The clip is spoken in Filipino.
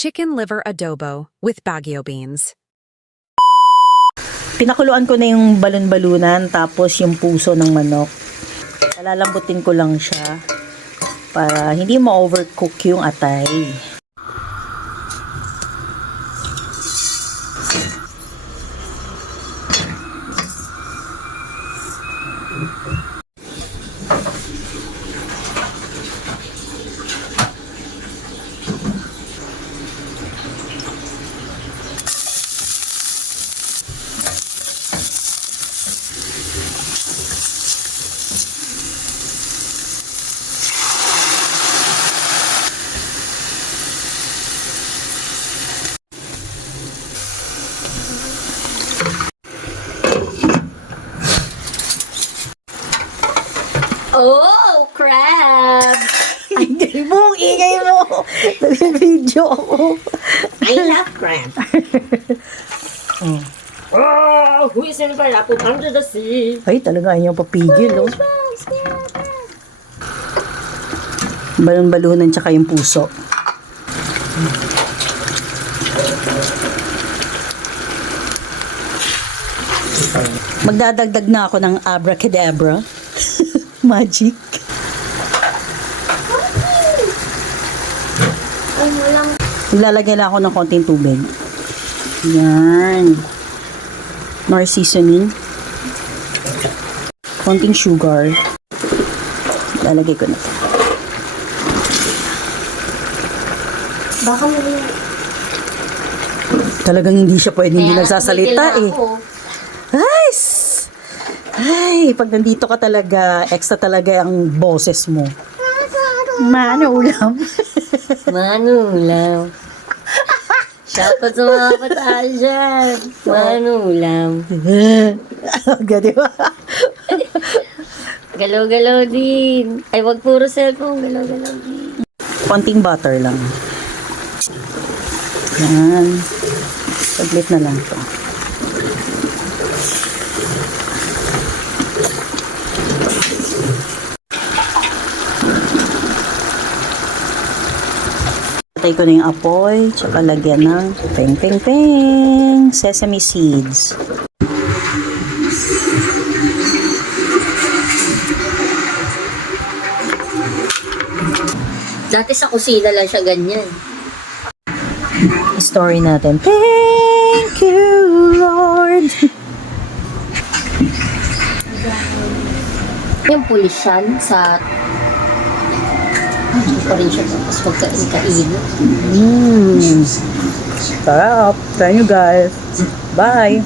chicken liver adobo with Baguio beans. Pinakuluan ko na yung balon-balunan tapos yung puso ng manok. Palalambutin ko lang siya para hindi ma-overcook yung atay. Oh, crab! Ingay mo, ingay mo! Nag-video ako. I love crab. Oh, who is in fire? I put under the sea. Ay, talaga ayaw papigil, oh. Balon-balunan tsaka yung puso. Magdadagdag na ako ng abracadabra. Magic. Ilalagay lang ako ng konting tubig. Yan. More seasoning. Konting sugar. Ilalagay ko na ito. Baka mo yun. Talagang hindi siya pwedeng hindi nagsasalita eh. Ay, pag nandito ka talaga, extra talaga ang boses mo. Mano ulam. Manulam. Shoutout sa mga kabataan dyan. Manulam. Gadi ba? Galaw-galaw din. Ay, wag puro cellphone. Galaw-galaw din. Konting butter lang. Yan. Saglit na lang to. Patay ko na yung apoy, tsaka lagyan ng peng sesame seeds. Dati sa kusina lang siya ganyan. Story natin. Thank you, Lord. Yung pulisyan sa... Hindi pa rin siya tapos magkain-kain. Sarap. Try nyo guys. Bye.